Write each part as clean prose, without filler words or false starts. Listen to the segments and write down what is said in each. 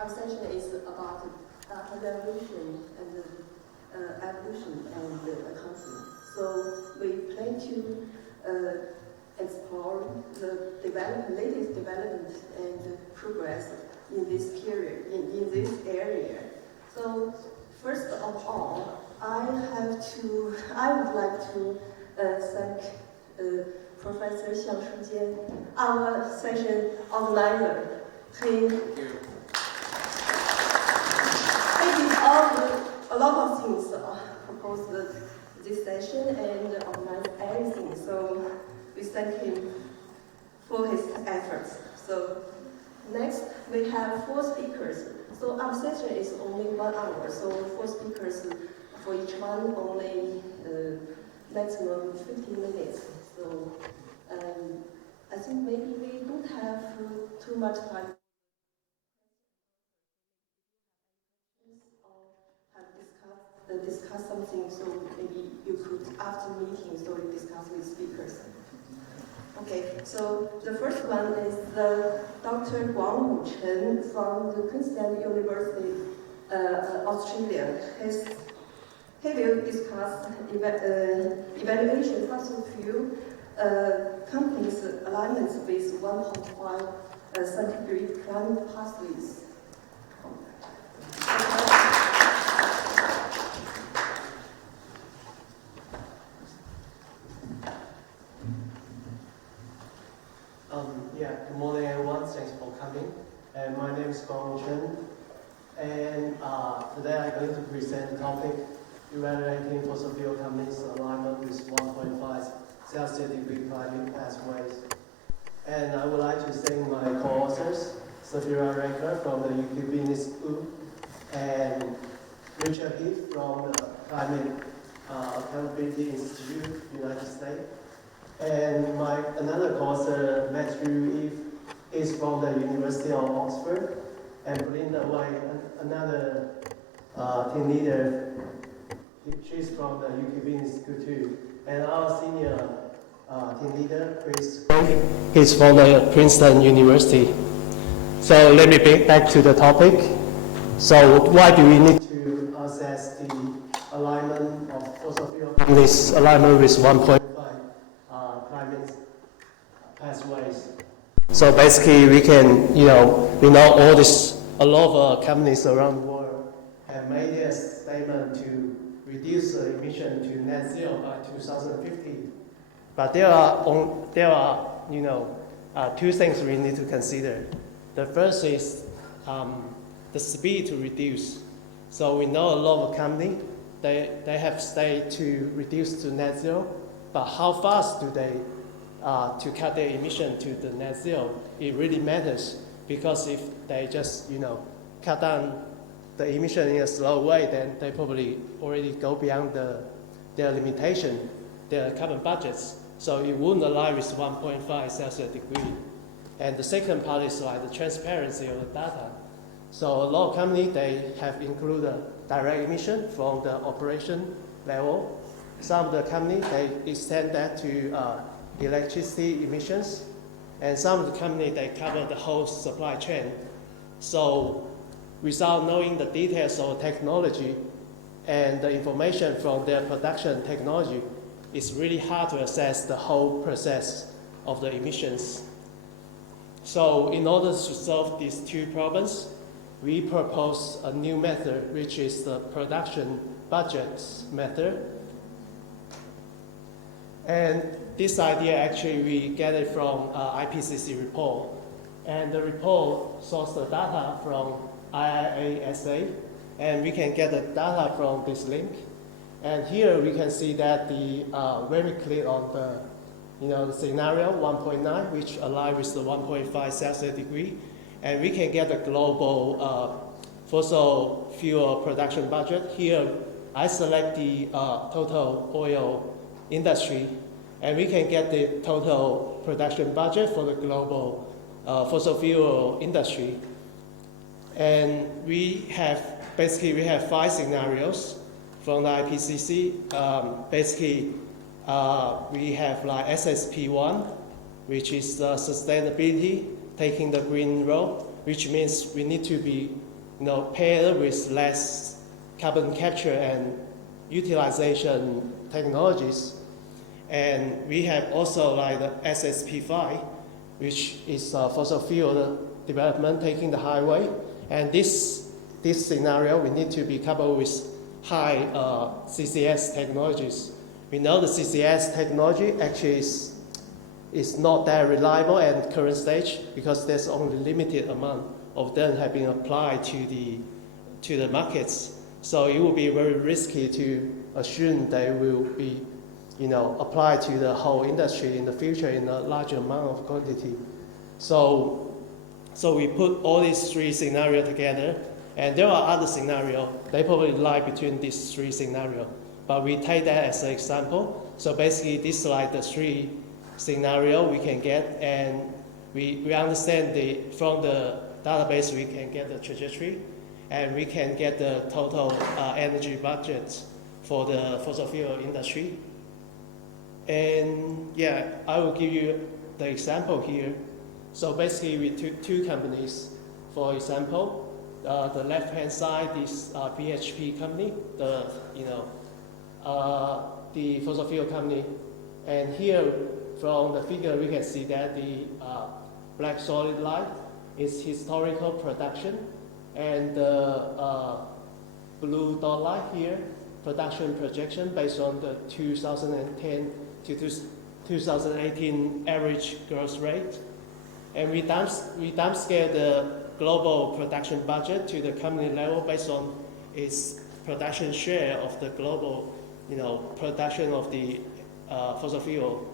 Our session is about evaluation and evolution and accounting. So we plan to explore the latest development and progress in this period, in this area. So first of all, I would like to thank Professor Xiang Shujian, our session organizer. He did a lot of things, proposed this session and organized everything. So we thank him for his efforts. So next, we have 4 speakers. So our session is only 1 hour, so 4 speakers for each one, only maximum 15 minutes. So I think maybe we don't have too much time or have discuss something, so maybe you could, after meeting, so you discuss with speakers. Okay, so the first one is Dr. Guang Chen from the Queensland University, Australia. He will discuss evaluation fossil fuel companies' alignments with 1.5 centigrade climate pathways. Good morning, everyone. Thanks for coming. And my name is Gong Chen. And today I'm going to present the topic evaluating fossil fuel companies' alignment with 1.5 Celsius degree climate pathways. And I would like to thank my co-authors, Sophia Reckler from the UK Business School, and Richard Heath from the Climate Accountability Institute, United States. And another co-author, Matthew Eve, is from the University of Oxford, and Belinda White, another team leader, she's from the UK Business School too. And our senior team leader, Chris, he's from the Princeton University. So let me get back to the topic. So why do we need to assess the alignment of fossil fuel companies' alignment with 1.5 climate pathways? So basically, we can, we know a lot of companies around the world have made a statement to reduce the emission to net zero by 2050. But there are 2 things we need to consider. The first is the speed to reduce. So we know a lot of companies, they have stayed to reduce to net zero, but how fast do they to cut their emission to the net zero? It really matters, because if they just cut down the emission in a slow way, then they probably already go beyond their limitation, their carbon budgets. So it wouldn't align with 1.5 Celsius degree. And the second part is like the transparency of the data. So a lot of companies, they have included direct emission from the operation level. Some of the companies, they extend that to electricity emissions, and some of the companies, they cover the whole supply chain. So without knowing the details of technology and the information from their production technology, it's really hard to assess the whole process of the emissions. So in order to solve these 2 problems, we propose a new method, which is the production budgets method. And this idea, actually, we get it from IPCC report. And the report sources the data from IIASA, and we can get the data from this link. And here we can see that very clear on the scenario 1.9, which aligns with the 1.5 Celsius degree. And we can get the global fossil fuel production budget. Here, I select the total oil industry, and we can get the total production budget for the global fossil fuel industry. And we have 5 scenarios from the IPCC. We have like SSP1, which is sustainability, taking the green road. which means we need to be paired with less carbon capture and utilization technologies. And we have also like the SSP5, which is fossil fuel development taking the highway. And this scenario, we need to be coupled with high CCS technologies. We know the CCS technology actually is not that reliable at current stage because there's only limited amount of them have been applied to the markets. So it will be very risky to assume they will be applied to the whole industry in the future in a large amount of quantity. So we put all these three scenarios together, and there are other scenarios. They probably lie between these three scenarios, but we take that as an example. So basically, this is like the three scenarios we can get, and we understand from the database we can get the trajectory, and we can get the total energy budget for the fossil fuel industry. And yeah, I will give you the example here. So basically, we took two companies. For example, the left-hand side is BHP company, the fossil fuel company, and here from the figure we can see that the black solid line is historical production, and the blue dot line here production projection based on the 2010 to 2018 average growth rate. And we downscale the global production budget to the company level based on its production share of the global production of the fossil fuel.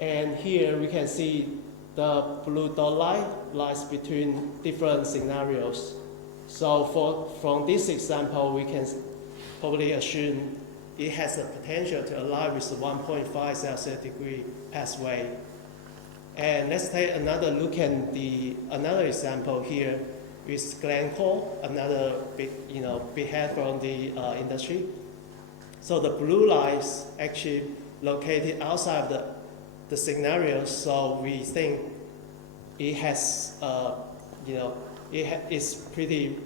And here we can see the blue dot line lies between different scenarios. So from this example, we can probably assume it has the potential to align with the 1.5 Celsius degree pathway. And let's take another look at another example here with Glencore, another big head from the industry. So the blue line is actually located outside of the scenario, so we think it has, it's pretty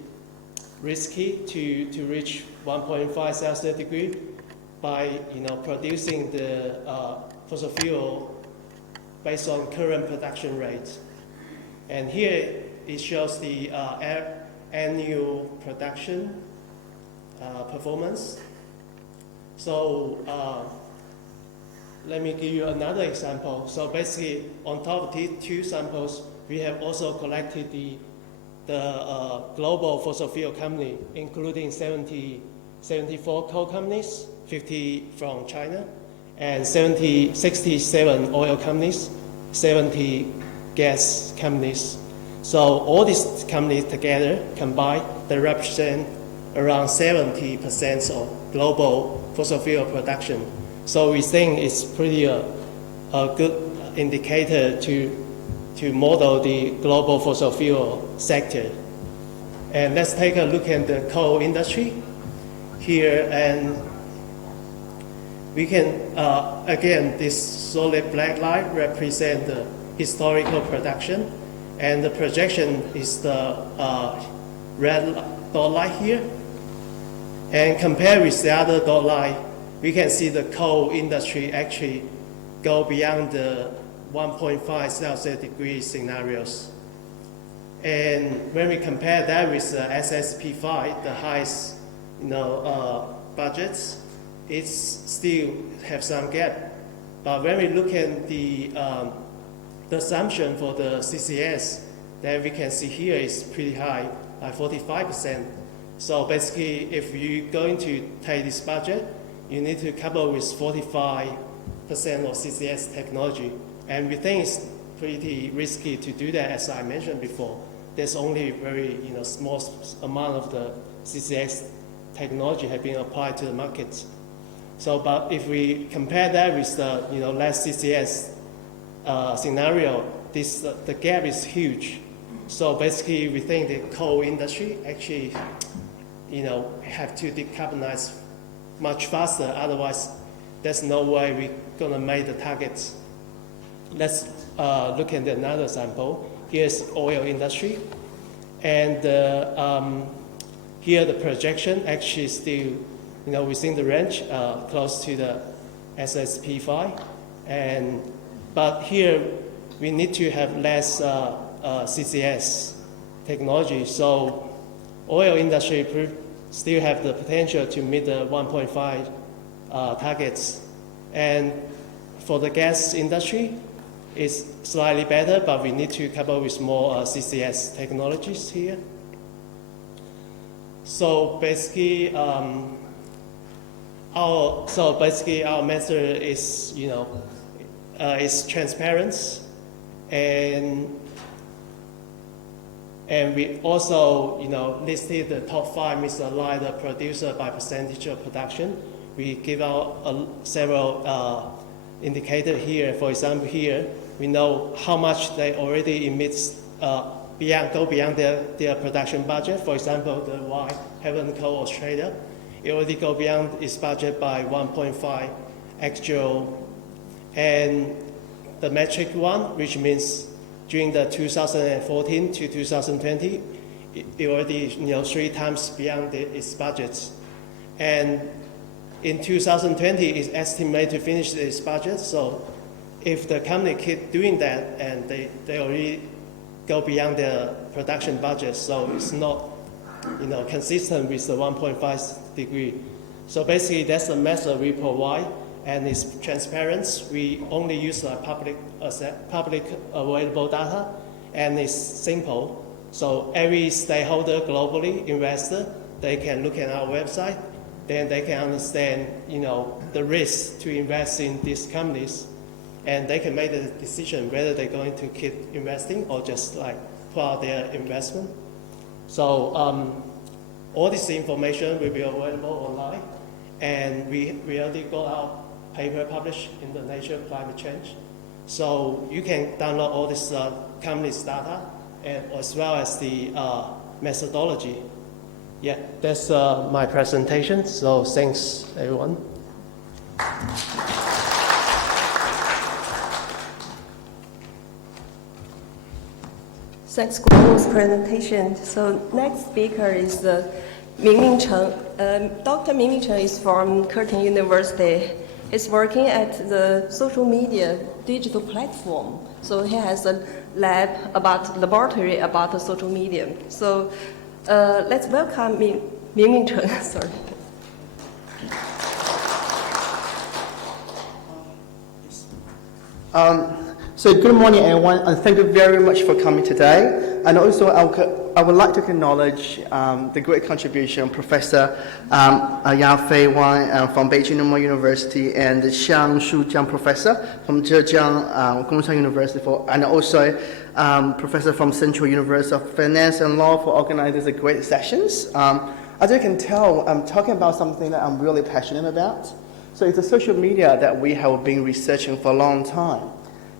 risky to reach 1.5 Celsius degree by producing the fossil fuel based on current production rates. And here it shows the annual production performance. So let me give you another example. So basically, on top of these two samples, we have also collected the global fossil fuel company, including 74 coal companies, 50 from China, and 67 oil companies, 70 gas companies. So all these companies together combined, they represent around 70% of global fossil fuel production. So we think it's pretty a good indicator to model the global fossil fuel sector. And let's take a look at the coal industry here, and we can, again, this solid black line represents the historical production, and the projection is the red dot line here. And compared with the other dot line, we can see the coal industry actually go beyond the 1.5 Celsius degree scenarios. And when we compare that with the SSP5, the highest budgets, it still have some gap. But when we look at the assumption for the CCS, that we can see here is pretty high, like 45%. So basically, if you're going to take this budget, you need to couple with 45% of CCS technology. And we think it's pretty risky to do that, as I mentioned before. There's only very small amount of the CCS technology have been applied to the market. So, but if we compare that with the less CCS scenario, the gap is huge. So basically, we think the coal industry actually have to decarbonize much faster. Otherwise, there's no way we're gonna make the targets. Let's look at another sample. Here's oil industry. And here the projection actually is still, within the range, close to the SSP5. But here we need to have less CCS technology. So oil industry still have the potential to meet the 1.5 targets. And for the gas industry, it's slightly better, but we need to come up with more CCS technologies here. So basically, our method is, is transparent, and we also, listed the top 5 misaligned producer by percentage of production. We give out several indicators here. For example, here we know how much they already emit, go beyond their production budget. For example, the Y, Heaven Coal Australia, it already go beyond its budget by 1.5 actual. And the metric one, which means during the 2014 to 2020, it already 3 times beyond its budget. And in 2020, it's estimated to finish its budget. So if the company keep doing that, and they already go beyond their production budget, so it's not consistent with the 1.5 degree. So basically, that's the method we provide, and it's transparent. We only use public available data, and it's simple. So every stakeholder globally, investor, they can look at our website, then they can understand, the risk to invest in these companies, and they can make the decision whether they're going to keep investing or just pull out their investment. So all this information will be available online, and we already got our paper published in the Nature of Climate Change. So you can download all this company's data, and as well as the methodology. Yeah, that's my presentation. So thanks, everyone. Thanks, Guang's presentation. So next speaker is Mingming Chen. Dr. Mingming Chen is from Curtin University. He's working at the social media digital platform. So he has a laboratory about the social media. So let's welcome Mingming Chen. Sorry. So good morning, everyone, and thank you very much for coming today. And also, I would like to acknowledge the great contribution Professor Yafei Wang from Beijing University and Xiang Shujiang Professor from Zhejiang Gongshang University, and also Professor from Central University of Finance and Law for organizing the great sessions. As you can tell, I'm talking about something that I'm really passionate about. So it's a social media that we have been researching for a long time.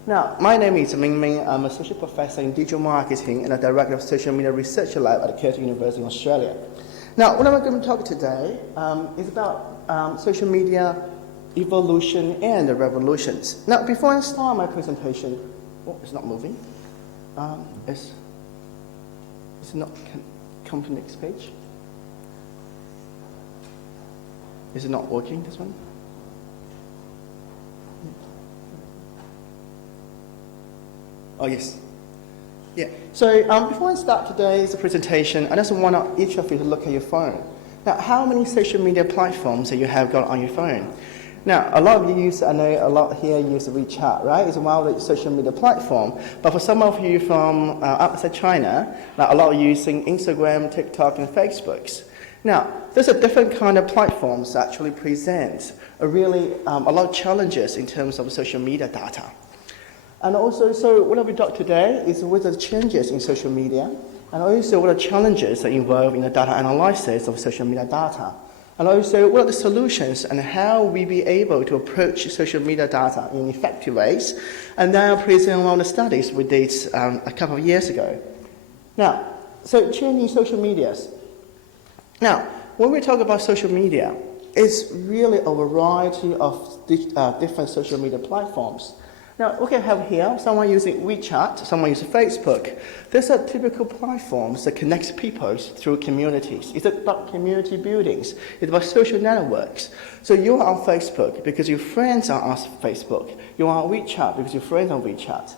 Now, my name is Mingming. I'm an associate professor in digital marketing and a director of social media research lab at Cultivation University in Australia. Now, what I'm going to talk today is about social media evolution and revolutions. Now, before I start my presentation, it's not moving. It's not come to the next page. Is it not working, this one? Oh, yes. Yeah. So before I start today's presentation, I just want each of you to look at your phone. Now, how many social media platforms that you have got on your phone? Now, a lot of you use, I know a lot here use WeChat, right? It's one of the social media platform. But for some of you from outside China, now a lot of you using Instagram, TikTok, and Facebook. Now, there's a different kind of platforms that actually present a lot of challenges in terms of social media data. And also, so what we talk today is with the changes in social media, and also what are challenges that involve in the data analysis of social media data. And also, what are the solutions and how we be able to approach social media data in effective ways. And then I'll present one of the studies we did a couple of years ago. Now, so changing social medias. Now, when we talk about social media, it's really a variety of different social media platforms. Now, we can have here someone using WeChat, someone using Facebook. These are typical platforms that connect people through communities. It's about community buildings. It's about social networks. So you are on Facebook because your friends are on Facebook. You are on WeChat because your friends are on WeChat.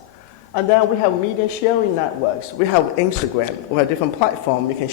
And then we have media sharing networks. We have Instagram. We have different platforms. You can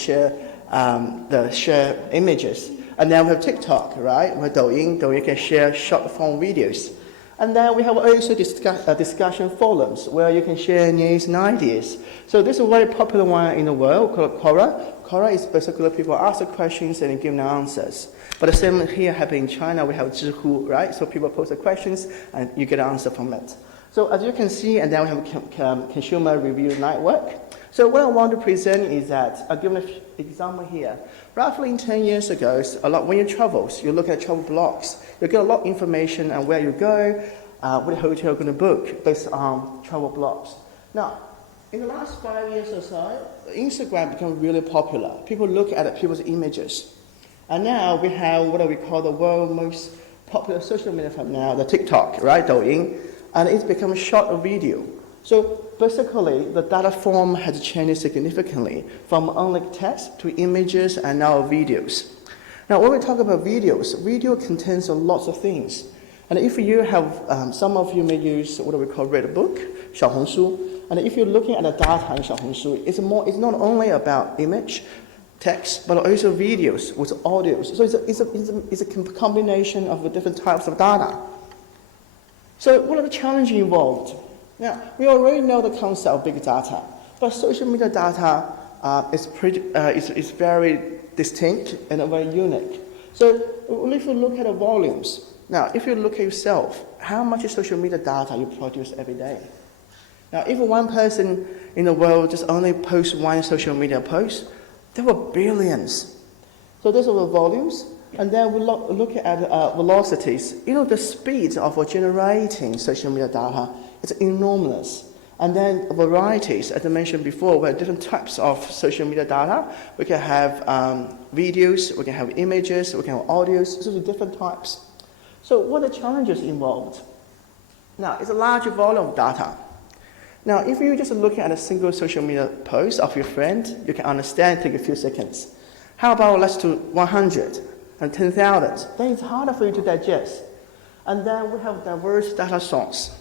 share images. And then we have TikTok, right? We have Douyin. Douyin can share short form videos. And then we have also discussion forums where you can share news and ideas. So this is a very popular one in the world called Quora. Quora is basically people ask the questions and give the answers. But the same here happen in China. We have Zhihu, right? So people post the questions and you get an answer from it. So as you can see, and then we have a consumer review network. So what I want to present is that, I'll give an example here. Roughly 10 years ago, when you travel, you look at travel blogs, you get a lot of information on where you go, what hotel you're going to book based on travel blogs. Now, in the last 5 years or so, Instagram became really popular. People look at people's images. And now we have what we call the world's most popular social media from now, the TikTok, right, Douyin, and it's become a short video. So basically, the data form has changed significantly from only text to images and now videos. Now, when we talk about videos, video contains lots of things. And if you have, some of you may use what we call read book, 小红书. And if you're looking at the data in 小红书, it's not only about image, text, but also videos with audios. So it's a combination of the different types of data. So what are the challenges involved? Now, we already know the concept of big data, but social media data is very distinct and very unique. So if you look at the volumes, now if you look at yourself, how much social media data you produce every day? Now, if one person in the world just only posts one social media post, there were billions. So those are the volumes. And then we look at velocities. You know, the speed of generating social media data is enormous. And then varieties, as I mentioned before, we have different types of social media data. We can have videos, we can have images, we can have audios, so different types. So what are the challenges involved? Now, it's a large volume of data. Now, if you just look at a single social media post of your friend, you can understand, take a few seconds. How about let's do 100 and 10,000? Then it's harder for you to digest. And then we have diverse data sources.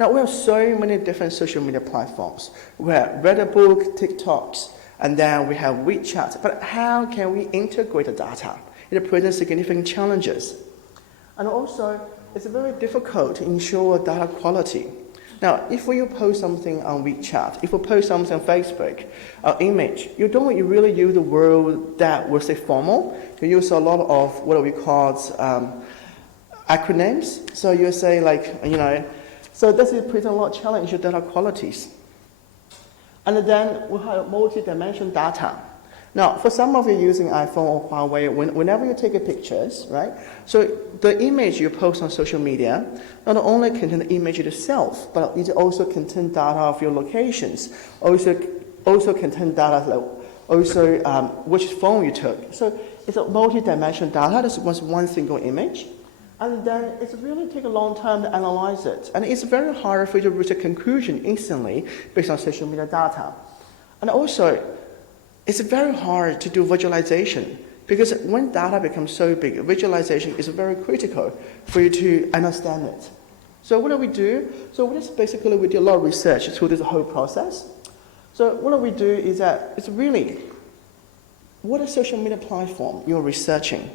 Now, we have so many different social media platforms. We have Reddit, TikToks, and then we have WeChat. But how can we integrate the data? It presents significant challenges. And also, it's very difficult to ensure data quality. Now, if you post something on WeChat, if you post something on Facebook, image, you don't really use the word that would say formal. You use a lot of what we call acronyms. So you say like, you know, so this is present a lot of challenge to data qualities. And then we have multi-dimensional data. Now, for some of you using iPhone or Huawei, whenever you take pictures, right? So the image you post on social media not only contains the image itself, but it also contains data of your locations. Also contains data like also which phone you took. So it's a multi-dimensional data. This was one single image. And then it's really take a long time to analyze it. And it's very hard for you to reach a conclusion instantly based on social media data. And also, it's very hard to do visualization because when data becomes so big, visualization is very critical for you to understand it. So what do we do? So we do a lot of research through this whole process. So what we do is that it's really, what is social media platform you're researching?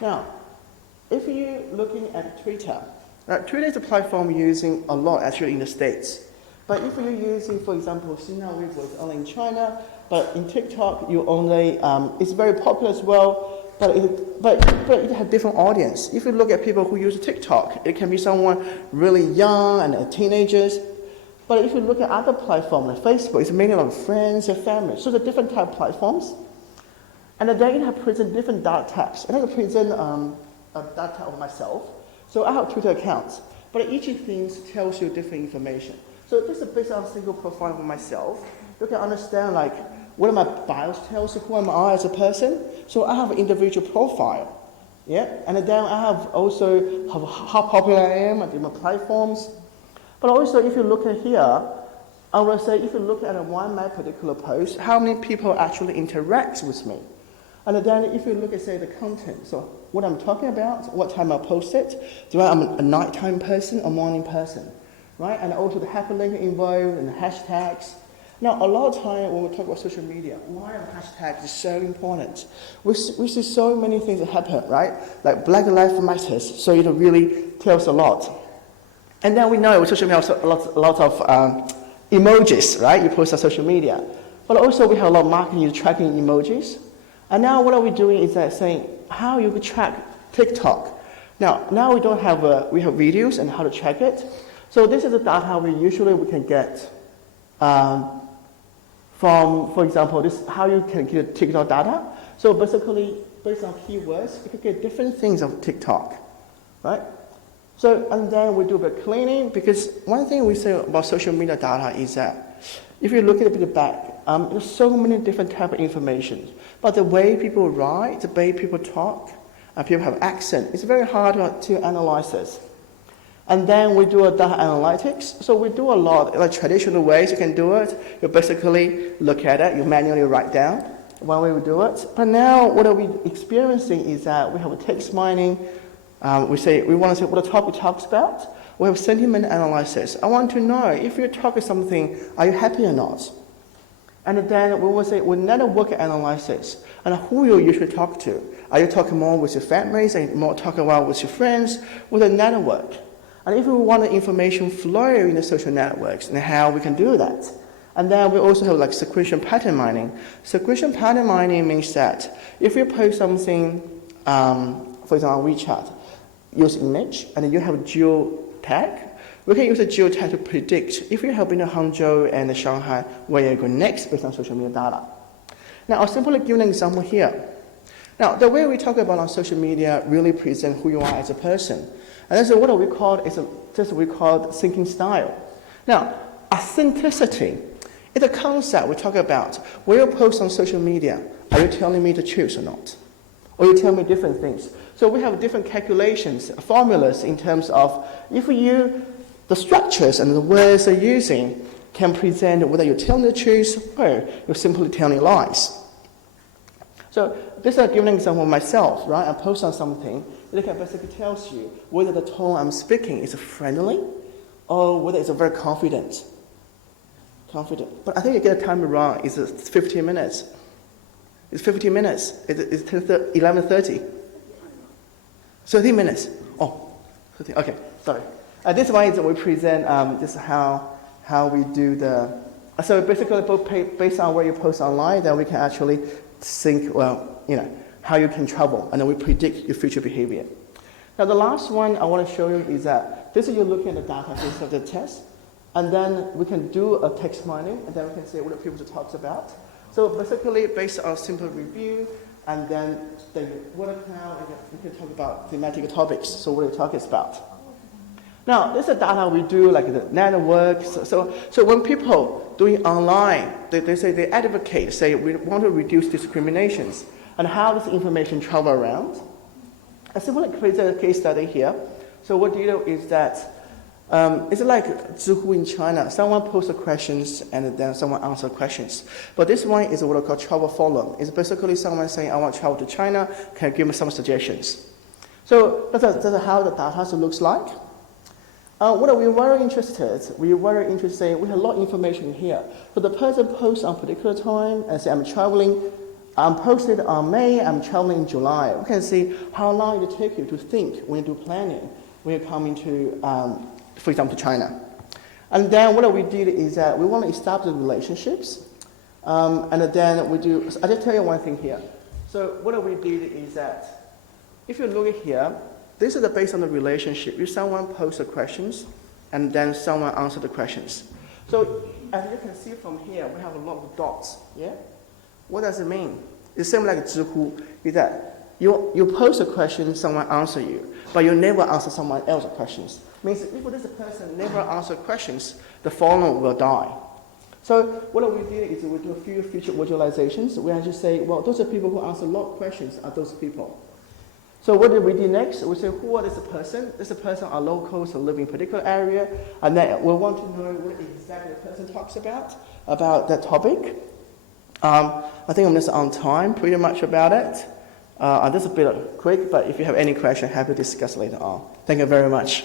Now, if you're looking at Twitter, right, Twitter is a platform using a lot actually in the States. But if you're using, for example, Sina Weibo is only in China, but in TikTok, you only, it's very popular as well, but it has different audience. If you look at people who use TikTok, it can be someone really young and teenagers. But if you look at other platforms like Facebook, it's mainly like friends and family. So the different type of platforms. And then it has present different data types. And I can present data of myself. So I have Twitter accounts, but each thing tells you different information. So this is based on a single profile of myself. You can understand like what my bios tells you who am I as a person. So I have an individual profile, yeah. And then I have also how popular I am on different platforms. But also, if you look at here, I will say if you look at my particular post, how many people actually interact with me? And then if you look at, say, the content, so what I'm talking about, what time I post it, do I'm a nighttime person or morning person, right? And also the hyperlink involved and the hashtags. Now, a lot of time when we talk about social media, why are hashtags is so important? We see so many things that happen, right? Like Black Lives Matter, so it really tells a lot. And then we know with social media also a lot of emojis, right? You post on social media. But also we have a lot of marketing tracking emojis. And now what are we doing is that saying how you could track TikTok. Now we don't have, we have videos and how to track it. So this is the data we can get from, for example, this how you can get TikTok data. So basically, based on keywords, you can get different things of TikTok, right? So, and then we do a bit of cleaning, because one thing we say about social media data is that if you look at it back, there's so many different types of information. But the way people write, the way people talk, and people have accent, it's very hard to analyze this. And then we do a data analytics. So we do a lot, like traditional ways you can do it. You basically look at it, you manually write down one way we do it. But now what are we experiencing is that we have a text mining. We want to say what the topic talks about. We have sentiment analysis. I want to know if you're talking something, are you happy or not? And then we will say, network analysis, and who you usually talk to. Are you talking more with your families, are you more talking about with your friends, with a network? And if we want the information flow in the social networks, and how we can do that. And then we also have like sequential pattern mining. Sequential pattern mining means that if you post something, for example, on WeChat, use image, and you have a geo tag, we can use a geo tag to predict if you have been to Hangzhou and Shanghai, where you go next based on social media data. Now, I'll simply give an example here. Now, the way we talk about on social media really presents who you are as a person. And that's what we call thinking style. Now, authenticity is a concept we talk about. When you post on social media, are you telling me the truth or not? Or you tell me different things? So we have different calculations, formulas in terms of if the structures and the words they're using can present whether you're telling the truth or you're simply telling lies. So this is giving an example of myself, right? I post on something, it basically tells you whether the tone I'm speaking is friendly or whether it's very confident. But I think you get the time wrong. It's 15 minutes. It's 15 minutes. It's 11:30. 30 minutes. Oh, 30. Okay, sorry. This one is we present this is how we do the. So basically, based on where you post online, then we can actually think, how you can travel, and then we predict your future behavior. Now, the last one I want to show you is that this is you're looking at the data based on the test, and then we can do a text mining, and then we can say what the people talks about. So basically, based on simple review, and then what now we can talk about thematic topics. So what the talk is about. Now, this is data we do like the networks. So when people doing online, they say they advocate, say we want to reduce discriminations, and how does information travel around? I simply created a case study here. So what you do is that it's like Zhihu in China. Someone posts questions and then someone answers questions. But this one is what I call travel forum. It's basically someone saying, I want to travel to China, can you give me some suggestions? So that's how the data looks like. What are we very interested? We have a lot of information here. So the person posts on a particular time and say, I'm traveling. I'm posted on May, I'm traveling in July. We can see how long it take you to think when you do planning, when you're coming to, for example, to China. And then what we did is that we want to establish relationships. And then we do, I'll just tell you one thing here. So what we did is that if you look at here, this is based on the relationship. If someone posts the questions, and then someone answers the questions. So as you can see from here, we have a lot of dots, yeah? What does it mean? It's same like Zhihu, is that you post a question, someone answers you, but you never answer someone else's questions. Means if this person never answers questions, the forum will die. So what we did is we do a few future visualizations. We actually say, well, those are people who answer a lot of questions are those people. So what did we do next? We say, who is the person? Is the person are locals who live in a particular area? And then we want to know what exactly the person talks about that topic. I think I'm just on time pretty much about it. And this is a bit quick, but if you have any question, happy to discuss later on. Thank you very much.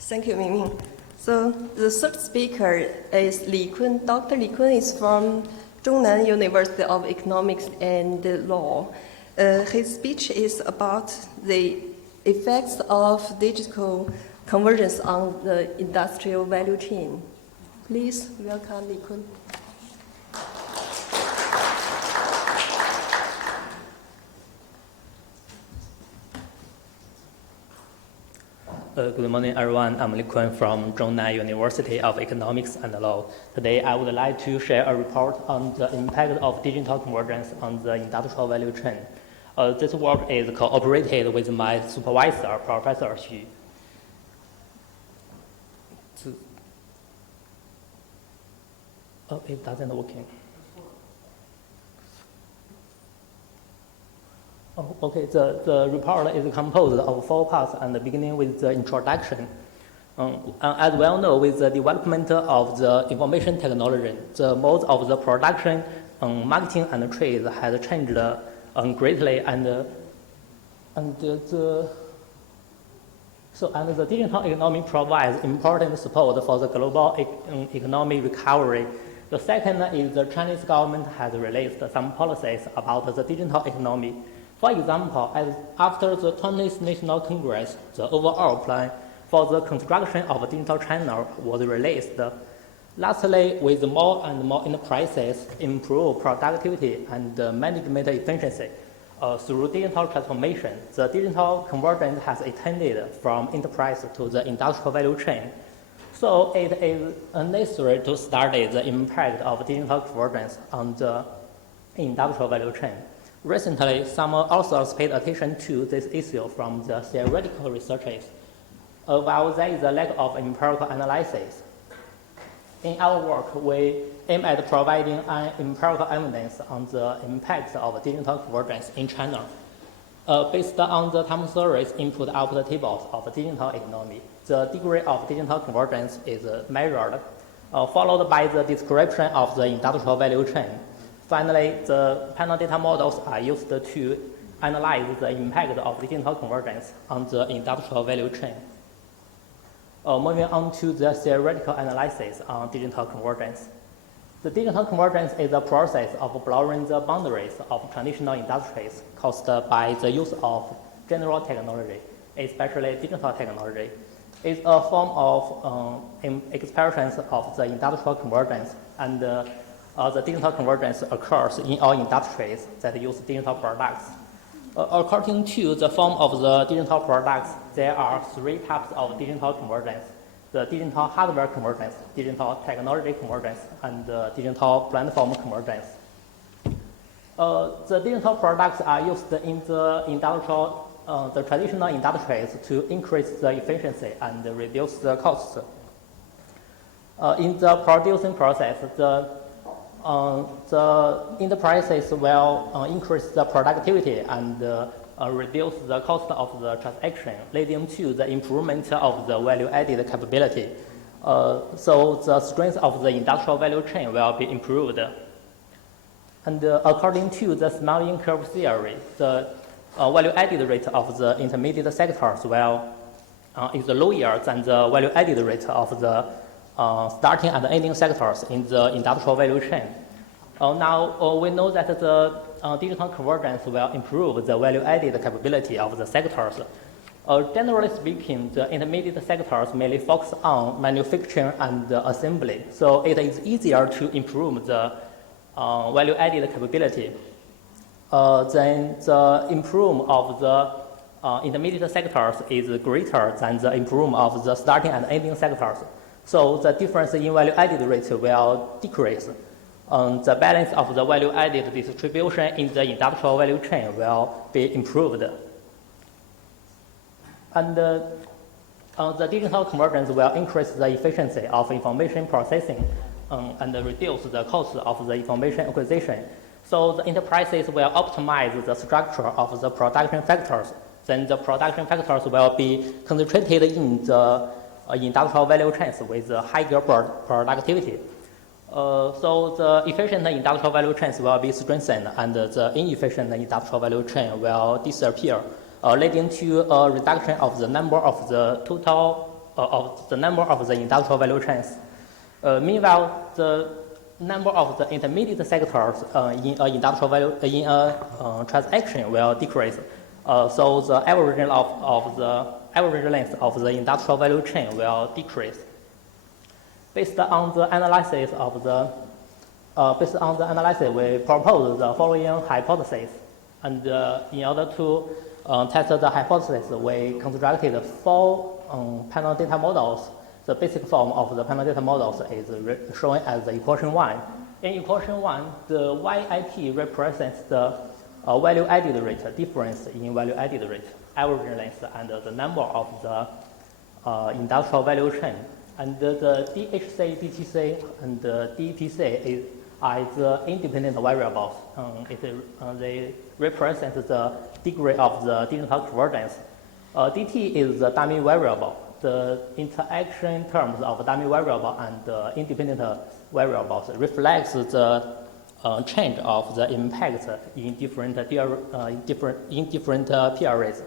Thank you, Mingming. So the third speaker is Li Kun. Dr. Li Kun is from Zhongnan University of Economics and Law. His speech is about the effects of digital convergence on the industrial value chain. Please welcome Li Kun. Good morning, everyone. I'm Li Kun from Zhongnan University of Economics and Law. Today, I would like to share a report on the impact of digital convergence on the industrial value chain. This work is cooperated with my supervisor, Professor Xu. Oh, it doesn't working. Oh, okay, the report is composed of 4 parts and beginning with the introduction. As well known, with the development of the information technology, the modes of the production, marketing and trade has changed greatly, and the digital economy provides important support for the global economic recovery. The second is the Chinese government has released some policies about the digital economy. For example, after the 20th National Congress, the overall plan for the construction of digital China was released. Lastly, with more and more enterprises improve productivity and management efficiency through digital transformation, the digital convergence has extended from enterprise to the industrial value chain. So it is necessary to study the impact of digital convergence on the industrial value chain. Recently, some authors paid attention to this issue from the theoretical researches, while there is a lack of empirical analysis. In our work, we aim at providing an empirical evidence on the impact of digital convergence in China. Based on the time series input-output tables of digital economy, the degree of digital convergence is measured, followed by the description of the industrial value chain. Finally, the panel data models are used to analyze the impact of digital convergence on the industrial value chain. Moving on to the theoretical analysis on digital convergence. The digital convergence is a process of blurring the boundaries of traditional industries caused by the use of general technology, especially digital technology. It's a form of expressions of the industrial convergence, and the digital convergence occurs in all industries that use digital products. According to the form of the digital products, there are 3 types of digital convergence: the digital hardware convergence, digital technology convergence, and digital platform convergence. The digital products are used in the traditional industries to increase the efficiency and reduce the costs. In the producing process, the enterprises will increase the productivity and reduce the cost of the transaction, leading to the improvement of the value-added capability. So the strength of the industrial value chain will be improved. And according to the smiling curve theory, the value-added rate of the intermediate sectors is lower than the value-added rate of the starting and ending sectors in the industrial value chain. Now, we know that the digital convergence will improve the value-added capability of the sectors. Generally speaking, the intermediate sectors mainly focus on manufacturing and assembly, so it is easier to improve the value-added capability. Then the improvement of the intermediate sectors is greater than the improvement of the starting and ending sectors. So the difference in value-added rate will decrease. The balance of the value-added distribution in the industrial value chain will be improved. And the digital convergence will increase the efficiency of information processing. and reduce the cost of the information acquisition. So the enterprises will optimize the structure of the production factors. Then the production factors will be concentrated in the industrial value chains with higher productivity. So the efficient industrial value chains will be strengthened, and the inefficient industrial value chain will disappear, leading to a reduction of the number of the industrial value chains. Meanwhile, the number of the intermediate sectors in a industrial value in a transaction will decrease. So the average length of the industrial value chain will decrease. Based on the analysis, we propose the following hypothesis. And in order to test the hypothesis, we constructed 4 panel data models. The basic form of the panel data models is shown as the equation 1. In equation 1, the YIP represents the value added rate, difference in value added rate, average length, and the number of the industrial value chain. And the DHC, DTC, and the DTC are the independent variables. They represent the degree of the digital convergence. DT is the dummy variable. The interaction terms of dummy variable and independent variables reflects the change of the impact in different periods.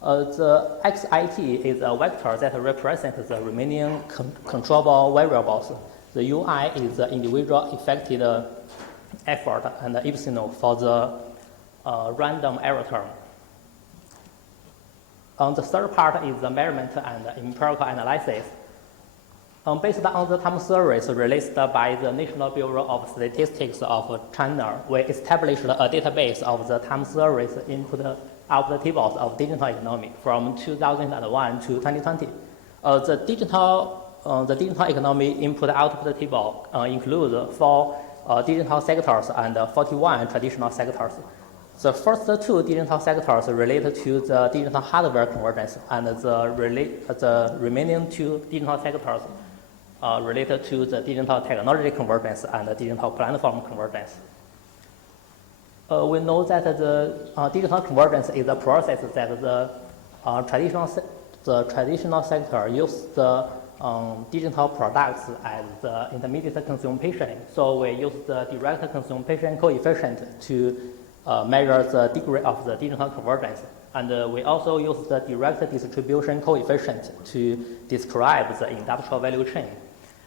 The XIT is a vector that represents the remaining controllable variables. The UI is the individual affected effort, and the epsilon for the random error term. The third part is the measurement and empirical analysis. Based on the time series released by the National Bureau of Statistics of China, we established a database of the time series input-output tables of digital economy from 2001 to 2020. The digital economy input-output table includes 4 digital sectors and 41 traditional sectors. The first 2 digital sectors relate to the digital hardware convergence, and the remaining 2 digital sectors related to the digital technology convergence and the digital platform convergence. We know that the digital convergence is a process that the traditional sector uses the digital products as the intermediate consumption. So we use the direct consumption coefficient to measure the degree of the digital convergence. And we also use the direct distribution coefficient to describe the industrial value chain.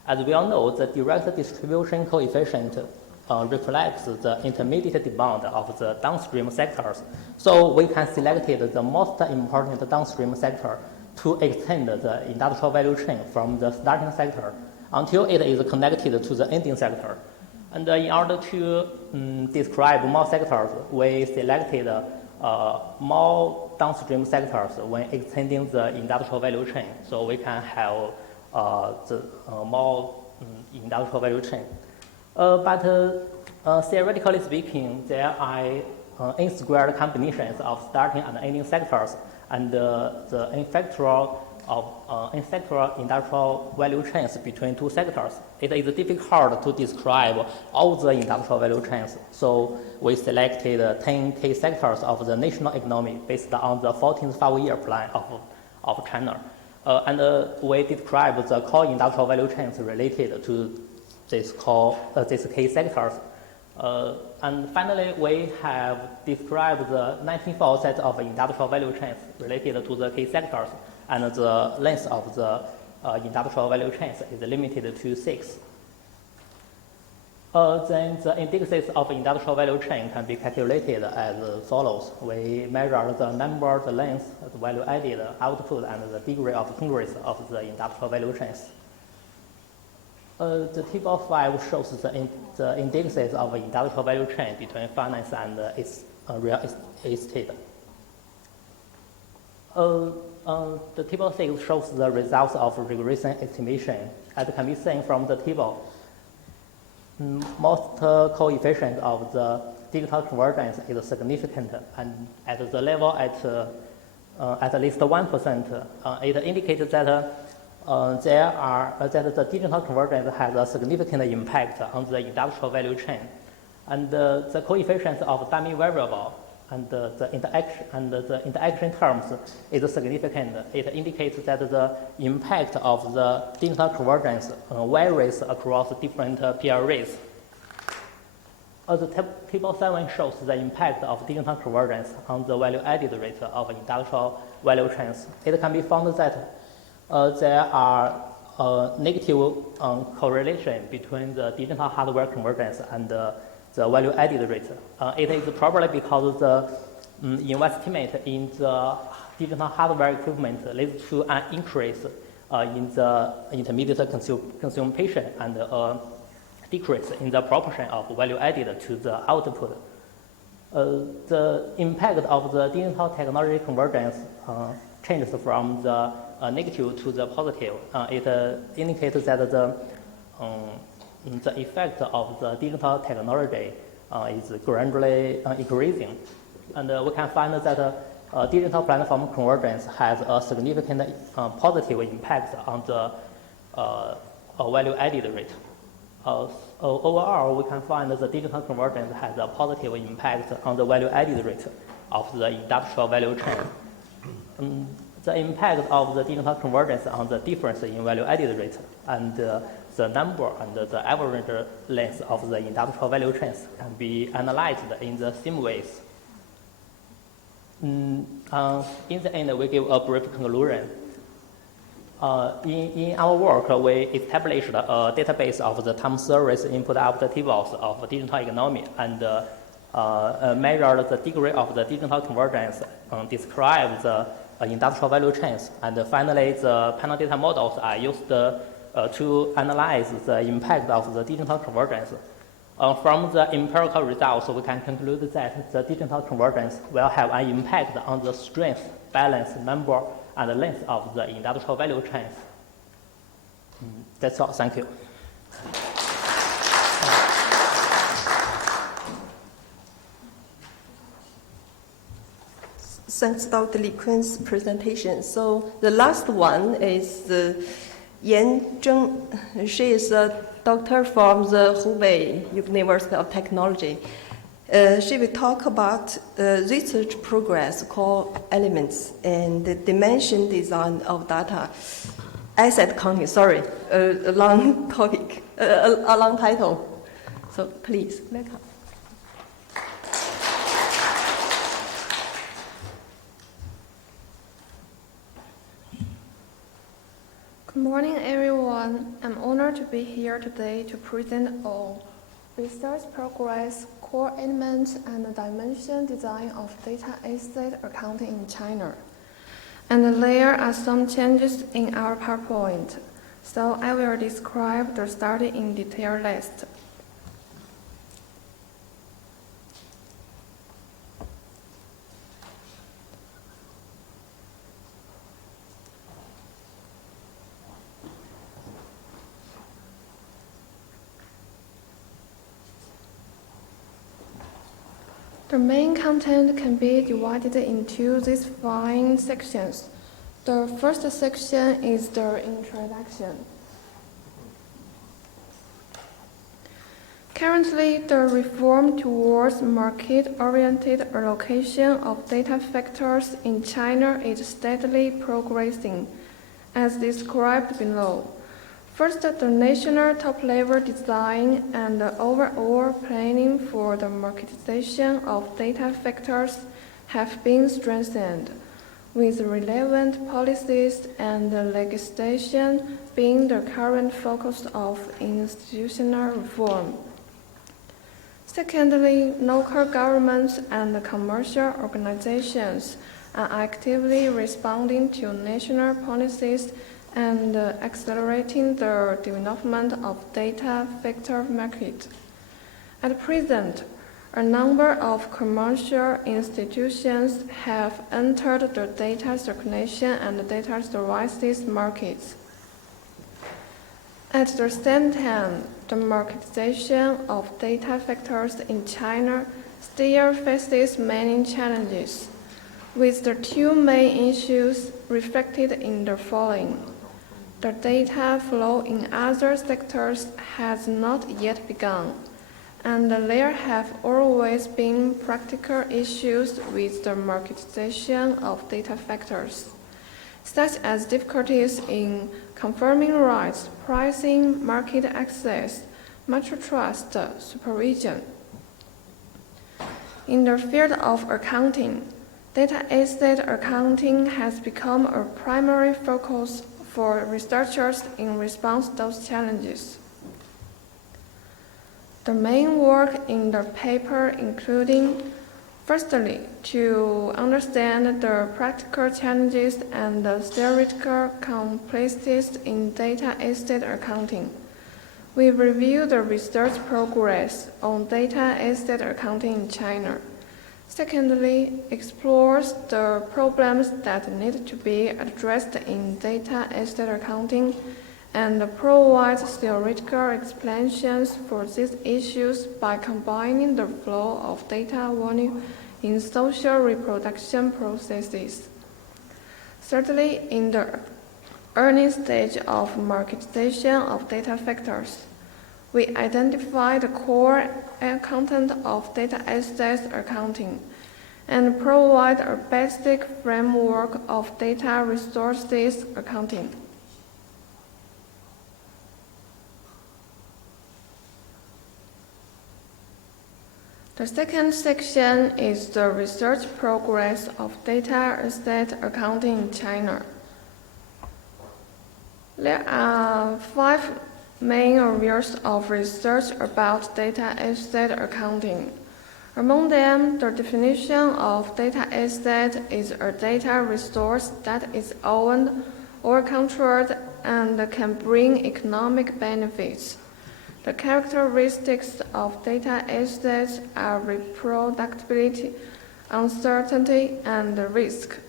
As we all know, the direct distribution coefficient reflects the intermediate demand of the downstream sectors. So we can select the most important downstream sector to extend the industrial value chain from the starting sector until it is connected to the ending sector. And in order to describe more sectors, we selected more downstream sectors when extending the industrial value chain, so we can have more industrial value chain. But theoretically speaking, there are n-squared combinations of starting and ending sectors, and the n-factorial industrial value chains between 2 sectors. It is difficult to describe all the industrial value chains, so we selected 10 key sectors of the national economy based on the 14th five-year plan of China. And we describe the core industrial value chains related to these key sectors. And finally, we have described the 94 sets of industrial value chains related to the key sectors, and the length of the industrial value chains is limited to 6. Then the indexes of industrial value chain can be calculated as follows. We measure the number, the length, the value added, output, and the degree of congruence of the industrial value chains. The table 5 shows the indexes of industrial value chain between finance and its real estate. The table 6 shows the results of regression estimation. As can be seen from the table, most coefficient of the digital convergence is significant, and at the level at least 1%, it indicates that that the digital convergence has a significant impact on the industrial value chain, and the coefficient of dummy variable and the interaction terms is significant. It indicates that the impact of the digital convergence varies across different PRAs. The table 7 shows the impact of digital convergence on the value-added rate of industrial value chains. It can be found that there are negative correlation between the digital hardware convergence and the value-added rate. It is probably because the investment in the digital hardware equipment leads to an increase in the intermediate consumption and decrease in the proportion of value added to the output. The impact of the digital technology convergence changes from the negative to the positive. It indicates that the effect of the digital technology is gradually increasing. And we can find that digital platform convergence has a significant positive impact on the value-added rate. Overall, we can find that the digital convergence has a positive impact on the value-added rate of the industrial value chain. The impact of the digital convergence on the difference in value-added rate and the number and the average length of the industrial value chains can be analyzed in the same ways. In the end, we give a brief conclusion. In our work, we established a database of the time series input-output tables of digital economy and measured the degree of the digital convergence, described the industrial value chains, and finally the panel data models are used to analyze the impact of the digital convergence. From the empirical results, we can conclude that the digital convergence will have an impact on the strength, balance, number, and length of the industrial value chains. That's all. Thank you. Thanks, Dr. Li Kun's presentation. So the last one is Yan Zheng. She is a doctor from the Hubei University of Technology. She will talk about research progress called elements and the dimension design of data. Asset counting, sorry, a long topic, a long title. So please, welcome. Good morning, everyone. I'm honored to be here today to present on research progress, core elements, and dimension design of data asset accounting in China. And there are some changes in our PowerPoint, so I will describe the study in detail next. The main content can be divided into these 5 sections. The first section is the introduction. Currently, the reform towards market-oriented allocation of data factors in China is steadily progressing, as described below. First, the national top-level design and the overall planning for the marketization of data factors have been strengthened, with relevant policies and legislation being the current focus of institutional reform. Secondly, local governments and commercial organizations are actively responding to national policies and accelerating the development of data factor market. At present, a number of commercial institutions have entered the data circulation and data services markets. At the same time, the marketization of data factors in China still faces many challenges, with the 2 main issues reflected in the following: the data flow in other sectors has not yet begun, and there have always been practical issues with the marketization of data factors, such as difficulties in confirming rights, pricing, market access, mutual trust, supervision. In the field of accounting, data asset accounting has become a primary focus for researchers in response to those challenges. The main work in the paper including, firstly, to understand the practical challenges and the theoretical complexities in data asset accounting. We review the research progress on data asset accounting in China. Secondly, explores the problems that need to be addressed in data asset accounting and provides theoretical explanations for these issues by combining the flow of data volume in social reproduction processes. Thirdly, in the early stage of marketization of data factors, we identify the core content of data assets accounting and provide a basic framework of data resources accounting. The second section is the research progress of data asset accounting in China. There are 5 main areas of research about data asset accounting. Among them, the definition of data asset is a data resource that is owned or controlled and can bring economic benefits. The characteristics of data assets are reproducibility, uncertainty, and risk.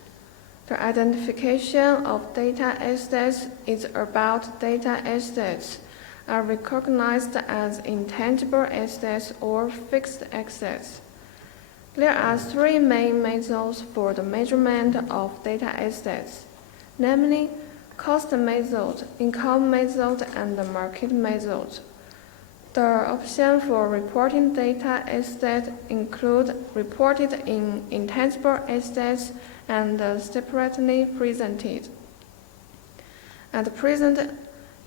The identification of data assets is about data assets are recognized as intangible assets or fixed assets. There are 3 main methods for the measurement of data assets, namely cost method, income method, and the market method. The options for reporting data assets include reported in intangible assets and separately presented. At present,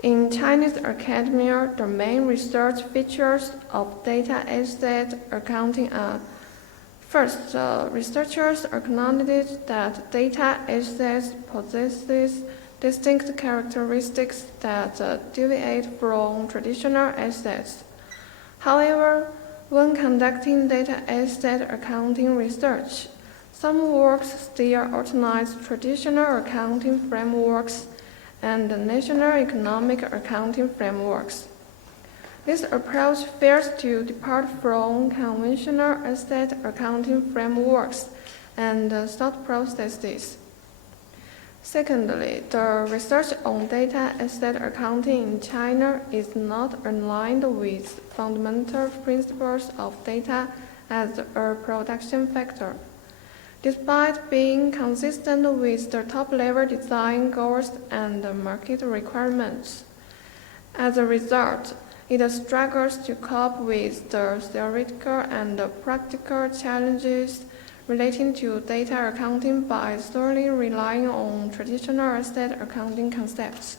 in Chinese academia, the main research features of data asset accounting are: first, researchers acknowledge that data assets possesses distinct characteristics that deviate from traditional assets. However, when conducting data asset accounting research, some works still utilize traditional accounting frameworks and national economic accounting frameworks. This approach fails to depart from conventional asset accounting frameworks and thought processes. Secondly, the research on data asset accounting in China is not aligned with fundamental principles of data as a production factor, despite being consistent with the top-level design goals and market requirements. As a result, it struggles to cope with the theoretical and practical challenges relating to data accounting by solely relying on traditional asset accounting concepts.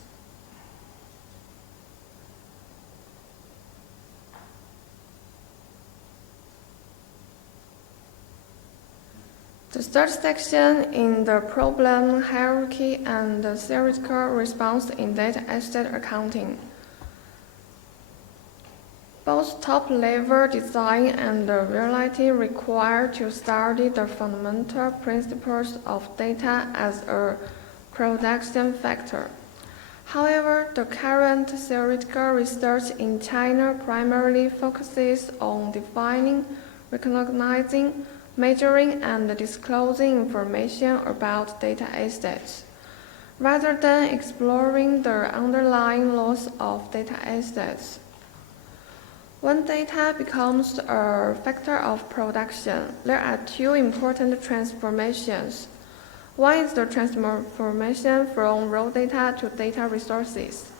The third section in the problem hierarchy and the theoretical response in data asset accounting. Both top-level design and reality require to study the fundamental principles of data as a production factor. However, the current theoretical research in China primarily focuses on defining, recognizing, measuring, and disclosing information about data assets, rather than exploring the underlying laws of data assets. When data becomes a factor of production, there are 2 important transformations. One is the transformation from raw data to data resources,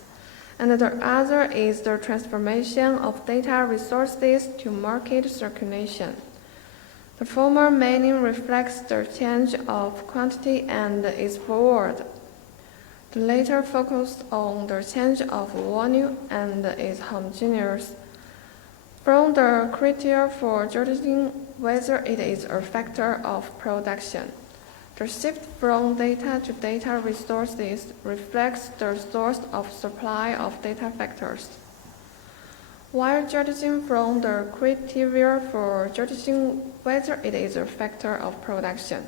and the other is the transformation of data resources to market circulation. The former meaning reflects the change of quantity and is forward. The latter focuses on the change of volume and is homogeneous. From the criteria for judging whether it is a factor of production, the shift from data to data resources reflects the source of supply of data factors. While judging from the criteria for judging whether it is a factor of production,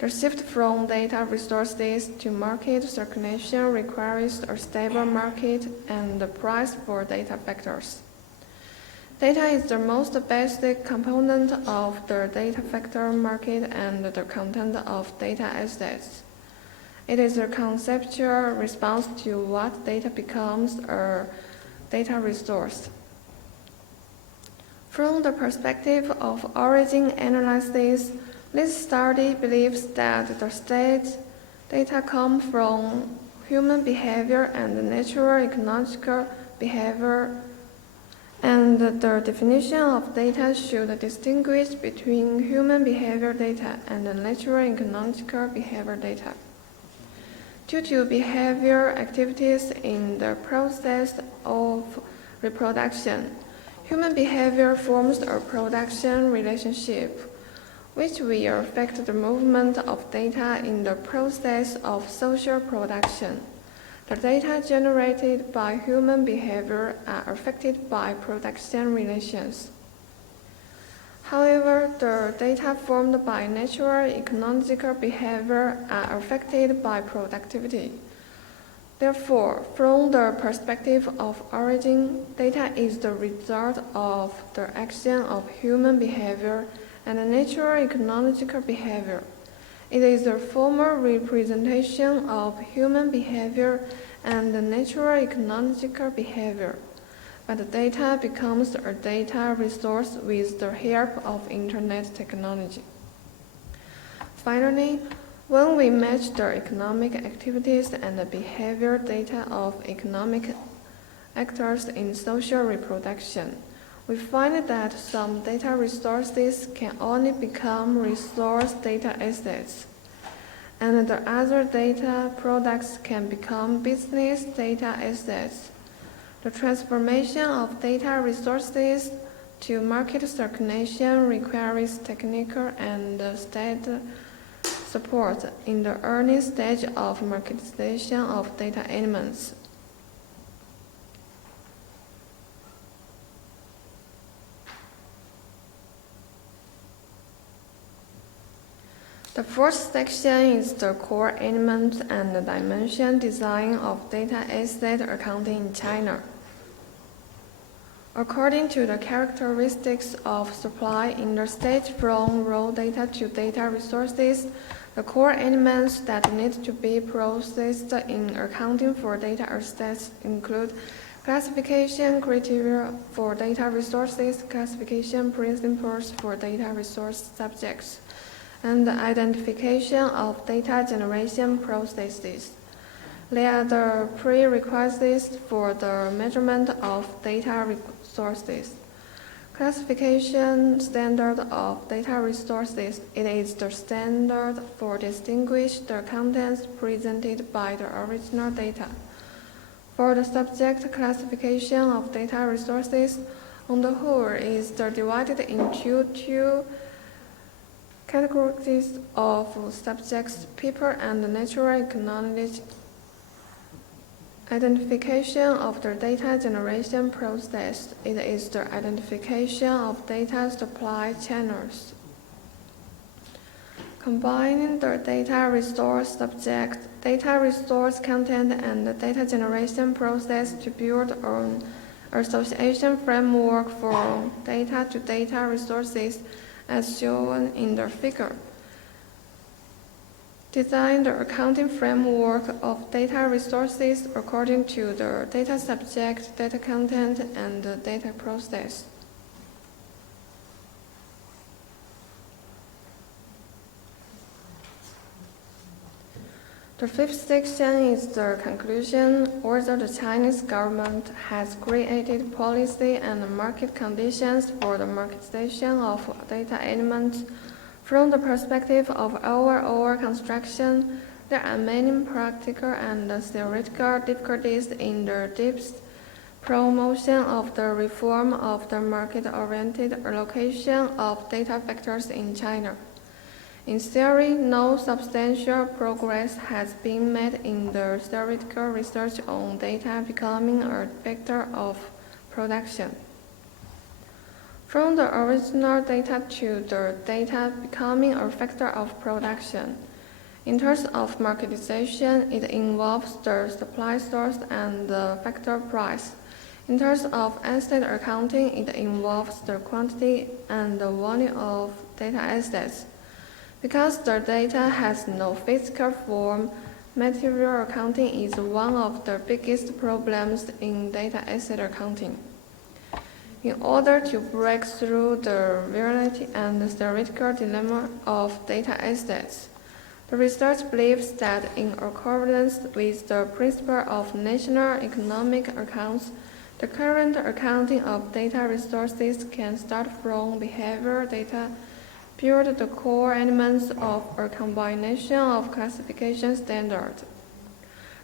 the shift from data resources to market circulation requires a stable market and the price for data factors. Data is the most basic component of the data factor market and the content of data assets. It is a conceptual response to what data becomes a data resource. From the perspective of origin analysis, this study believes that the state data come from human behavior and natural ecological behavior, and the definition of data should distinguish between human behavior data and natural ecological behavior data. Due to behavior activities in the process of reproduction, human behavior forms a production relationship, which will affect the movement of data in the process of social production. The data generated by human behavior are affected by production relations. However, the data formed by natural ecological behavior are affected by productivity. Therefore, from the perspective of origin, data is the result of the action of human behavior and natural ecological behavior. It is a formal representation of human behavior and natural ecological behavior, but the data becomes a data resource with the help of internet technology. Finally, when we match the economic activities and the behavior data of economic actors in social reproduction, we find that some data resources can only become resource data assets, and the other data products can become business data assets. The transformation of data resources to market circulation requires technical and state support in the early stage of marketization of data elements. The fourth section is the core element and the dimension design of data asset accounting in China. According to the characteristics of supply in the stage from raw data to data resources, the core elements that need to be processed in accounting for data assets include classification criteria for data resources, classification principles for data resource subjects, and the identification of data generation processes. They are the prerequisites for the measurement of data resources. Classification standard of data resources. It is the standard for distinguish the contents presented by the original data. For the subject classification of data resources, on the whole, is divided into two categories of subjects, people and natural knowledge. Identification of the data generation process. It is the identification of data supply channels. Combining the data resource subject, data resource content, and the data generation process to build an association framework for data to data resources as shown in the figure. Design the accounting framework of data resources according to the data subject, data content, and the data process. The fifth section is the conclusion, whether the Chinese government has created policy and market conditions for the marketization of data elements. From the perspective of overall construction, there are many practical and theoretical difficulties in the depth promotion of the reform of the market-oriented allocation of data factors in China. In theory, no substantial progress has been made in the theoretical research on data becoming a factor of production. From the original data to the data becoming a factor of production. In terms of marketization, it involves the supply source and the factor price. In terms of asset accounting, it involves the quantity and the volume of data assets. Because the data has no physical form, material accounting is one of the biggest problems in data asset accounting. In order to break through the reality and the theoretical dilemma of data assets, the research believes that in accordance with the principle of national economic accounts, the current accounting of data resources can start from behavioral data, build the core elements of a combination of classification standards.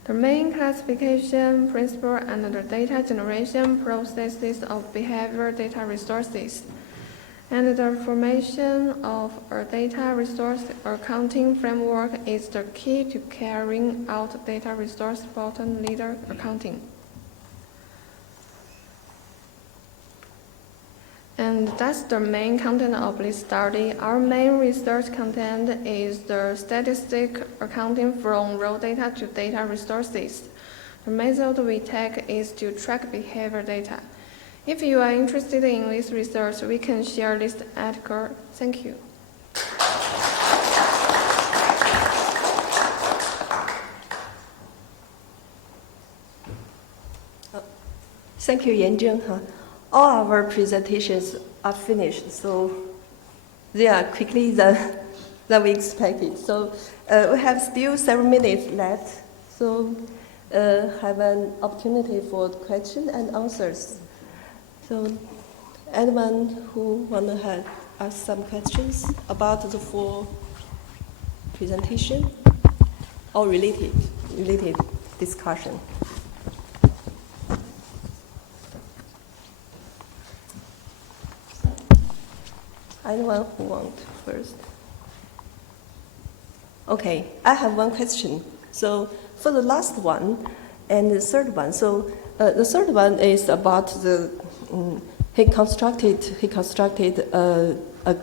The main classification principle and the data generation processes of behavioral data resources, and the formation of a data resource accounting framework is the key to carrying out data resource bottom leader accounting. And that's the main content of this study. Our main research content is the statistical accounting from raw data to data resources. The method we take is to track behavior data. If you are interested in this research, we can share this article. Thank you. Thank you, Yanzheng. All our presentations are finished, so they are quickly than we expected. So we have still 7 minutes left, so have an opportunity for question and answers. So anyone who want to ask some questions about the full presentation or related discussion? Anyone who wants first? Okay, I have one question. So for the last one and the third one, so the third one is about the he constructed a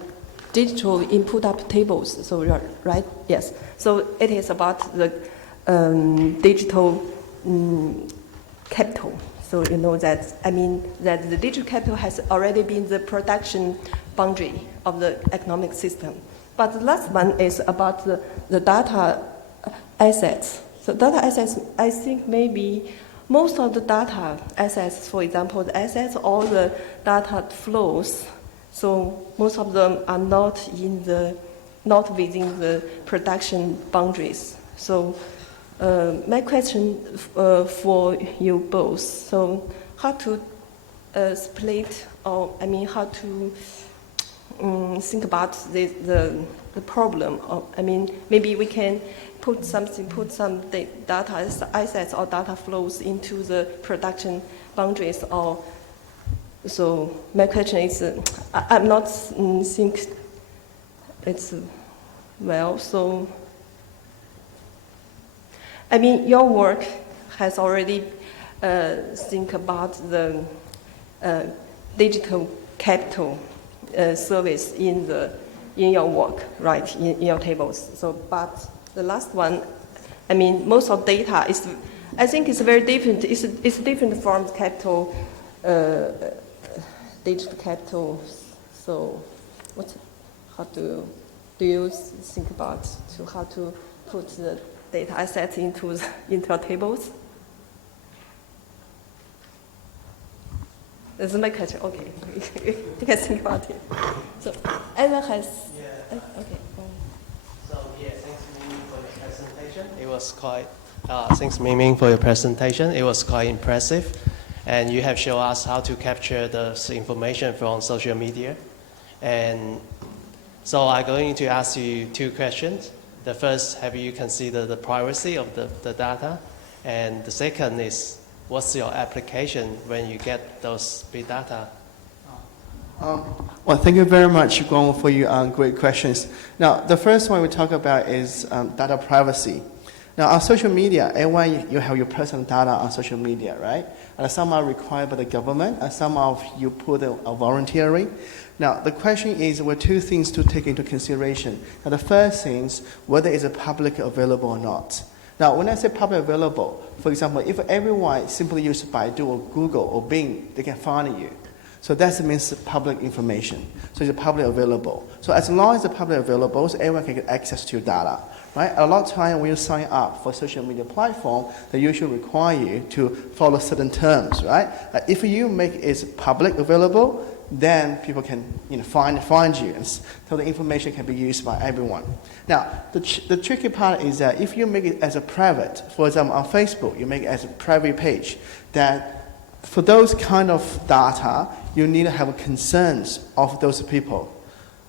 digital input up tables. So right, yes. So it is about the digital capital. So you know that, I mean, that the digital capital has already been the production boundary of the economic system. But the last one is about the data assets. So data assets, I think maybe most of the data assets, for example, the assets, all the data flows, so most of them are not within the production boundaries. So my question for you both, so how to split, or I mean how to think about the problem of, I mean, maybe we can put some data assets or data flows into the production boundaries, or so my question is, I'm not think it's well, so I mean your work has already think about the digital capital service in your work, right, in your tables. So, but the last one, I mean, most of data is, I think it's very different. It's different from capital, digital capital. So, how do you think about how to put the data assets into your tables? This is my question. Okay, you can think about it. So, Anna has. Yeah. Okay. So yeah, thanks to you for the presentation. presentation. It was quite, thanks Ming for your presentation. It was quite impressive. And you have shown us how to capture the information from social media. And so I'm going to ask you 2 questions. The first, have you considered the privacy of the data? And the second is, what's your application when you get those big data? Well, thank you very much, Guang, for your great questions. Now, the first one we talk about is data privacy. Now, on social media, everyone, you have your personal data on social media, right? And some are required by the government, and some of you put voluntary. Now, the question is, well, 2 things to take into consideration. Now, the first thing is whether it's public available or not. Now, when I say public available, for example, if everyone simply use Baidu or Google or Bing, they can find you. So that means public information. So it's public available. So as long as it's public available, so everyone can get access to your data, right? A lot of time when you sign up for social media platform, they usually require you to follow certain terms, right? If you make it public available, then people can find you, and so the information can be used by everyone. Now, the tricky part is that if you make it as a private, for example, on Facebook, you make it as a private page, then for those kind of data, you need to have concerns of those people,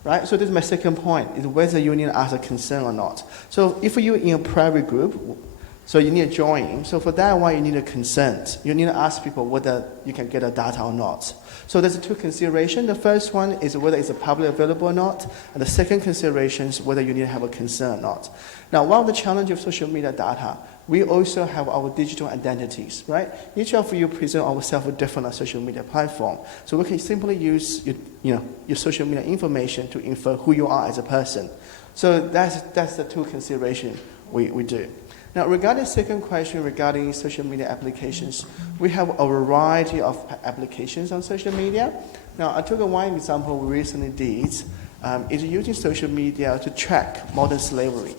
right? So this is my second point, is whether you need to ask a consent or not. So if you're in a private group, so you need to join. So for that one, you need a consent. You need to ask people whether you can get a data or not. So there's 2 considerations. The first one is whether it's publicly available or not, and the second consideration is whether you need to have a consent or not. Now, one of the challenges of social media data, we also have our digital identities, right? Each of you present ourselves different on social media platform. So we can simply use your social media information to infer who you are as a person. So that's the 2 considerations we do. Now, regarding the second question regarding social media applications, we have a variety of applications on social media. Now, I took one example we recently did, is using social media to track modern slavery.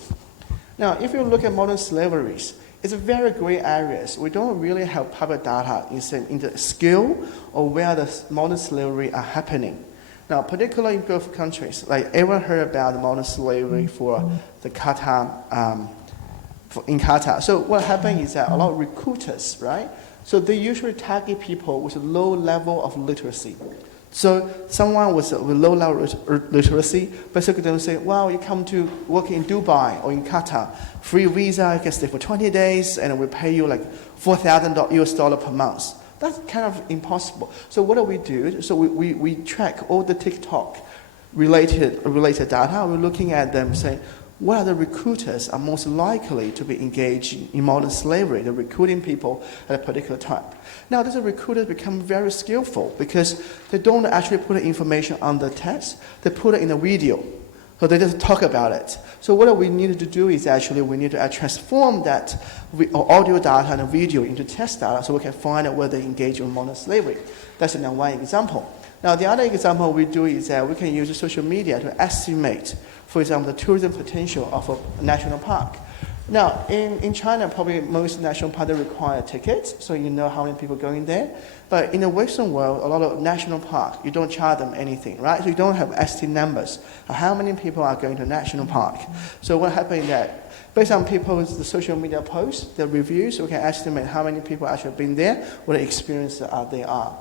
Now, if you look at modern slaveries, it's a very gray areas. We don't really have public data in the scale or where the modern slavery are happening. Now, particularly in Gulf countries, like everyone heard about the modern slavery for the Qatar, in Qatar. So what happened is that a lot of recruiters, right? So they usually target people with a low level of literacy. So someone with low level of literacy, basically they will say, well, you come to work in Dubai or in Qatar, free visa, you can stay for 20 days, and we pay you like $4,000 per month. That's kind of impossible. So what do we do? So we track all the TikTok related data. We're looking at them saying, what are the recruiters are most likely to be engaged in modern slavery? They're recruiting people at a particular time. Now, these recruiters become very skillful because they don't actually put the information on the text, they put it in a video. So they just talk about it. So what we need to do is actually we need to transform that audio data and video into text data so we can find out whether they engage in modern slavery. That's one example. Now, the other example we do is that we can use social media to estimate, for example, the tourism potential of a national park. Now, in China, probably most national parks require tickets, so you know how many people are going there. But in the Western world, a lot of national parks, you don't charge them anything, right? So you don't have estimate numbers of how many people are going to a national park. So what happened is that based on people's social media posts, the reviews, we can estimate how many people actually been there, what the experience they are.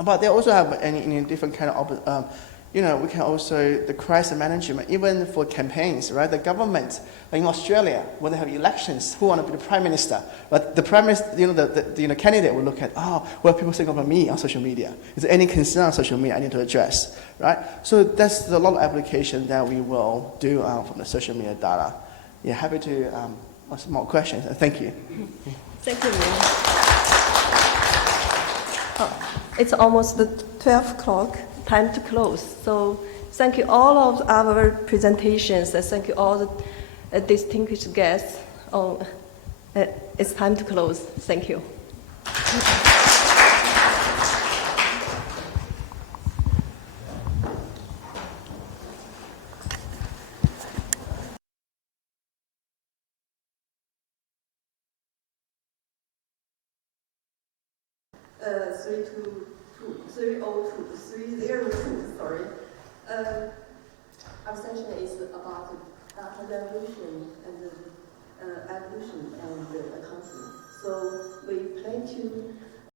But they also have any different kind of, we can also, the crisis management, even for campaigns, right? The government, like in Australia, when they have elections, who want to be the prime minister? But the prime minister, the candidate will look at, what people think about me on social media. Is there any concern on social media I need to address, right? So that's a lot of application that we will do from the social media data. Yeah, happy to answer more questions. Thank you. Thank you. It's almost the 12 o'clock, time to close. So thank you all of our presentations, and thank you all the distinguished guests. It's time to close. Thank you. Sorry. Our session is about data revolution and evolution and accounting. So we plan to